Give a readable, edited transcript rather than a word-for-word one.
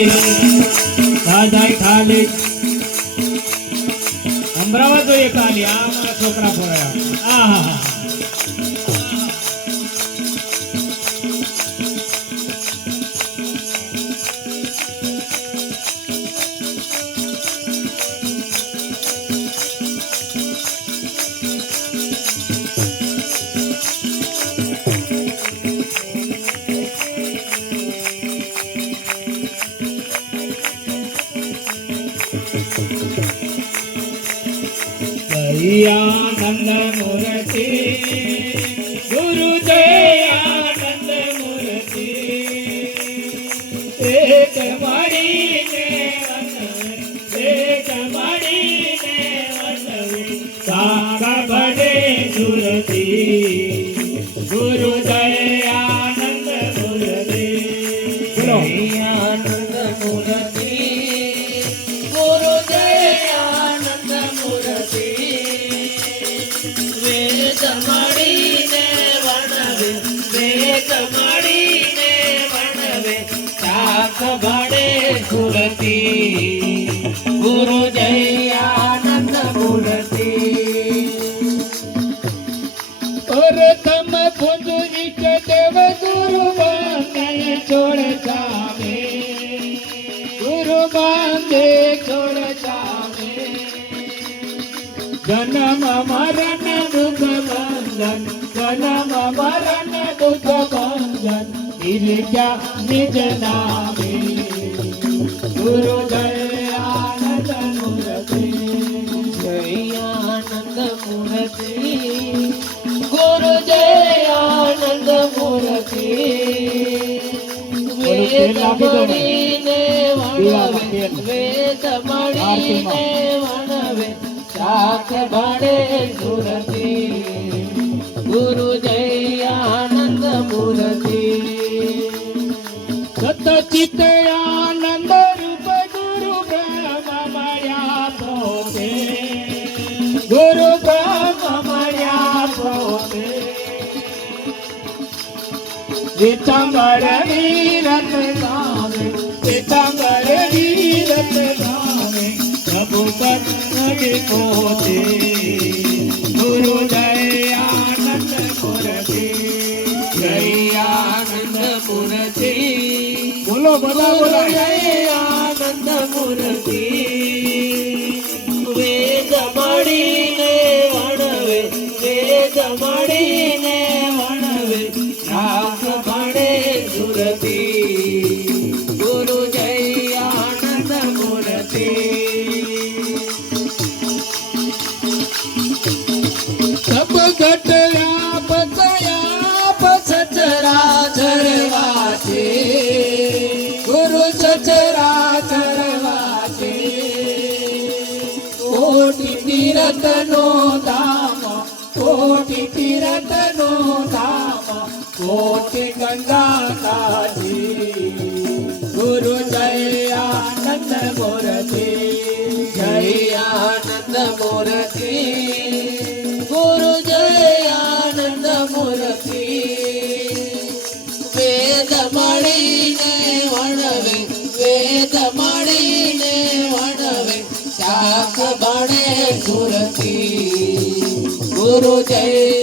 દાદાઈ ખાલી અમરાવા જોઈએ ખાલી આ મારા છોકરા ફોડ્યા આહા आनंद मूर्ति गुरु जय आनंद मूर्ति एक मणि ने सागा बड़े सुरति गुरु जय आनंद मूर्ति आनंद मूर्ति गुरु जय आनंद मूर्ति वेद मणिने वणवे शाख बड़े सुरति गुरु जय आनंद मूर्ति प्रथम पुंजरिक देव गुरु बांधे छोड़ जावे गुरु बांधे छोड़ जावे जन्म मरण दुख बंधन जन्म मरण दुख बंधन गिरजा निज नामे गुरु जय आनंद मूर्ति जय आनंद मूर्ति गुरु जय आनंद मूर्ति वेद मणिने वणवे शाख बड़े सुरति गुरु जय आनंद मूर्ति सतचित आनंद रूप गुरु ब्रह्म माया पोते गुरु ब्रह्म माया पोते पीतांबर वीरत गावे पीतांबर वीरत गावे प्रभु कन्नड़ पोते गुरु जय आनंद मूर्ति जय आनंद मूर्ति बोलो बोलो बोलो जय आनंद मूर्ति वेद मणिने वणवे वेद मणिने वणवे शाख बड़े सुरति गुरु जय आनंद मूर्ति सब घटया सचराचर वाचे गुरु सचराचर वाचे कोटि तीरथ नो धाम कोटि तीरथ नो धाम कोटि गंगा काजी गुरु जय आनंद मूर्ति जय आनंद मूर्ति गुरु जय आनंद मूर्ति वेद मणिने वणवे शाख बड़े सुरति गुरु जय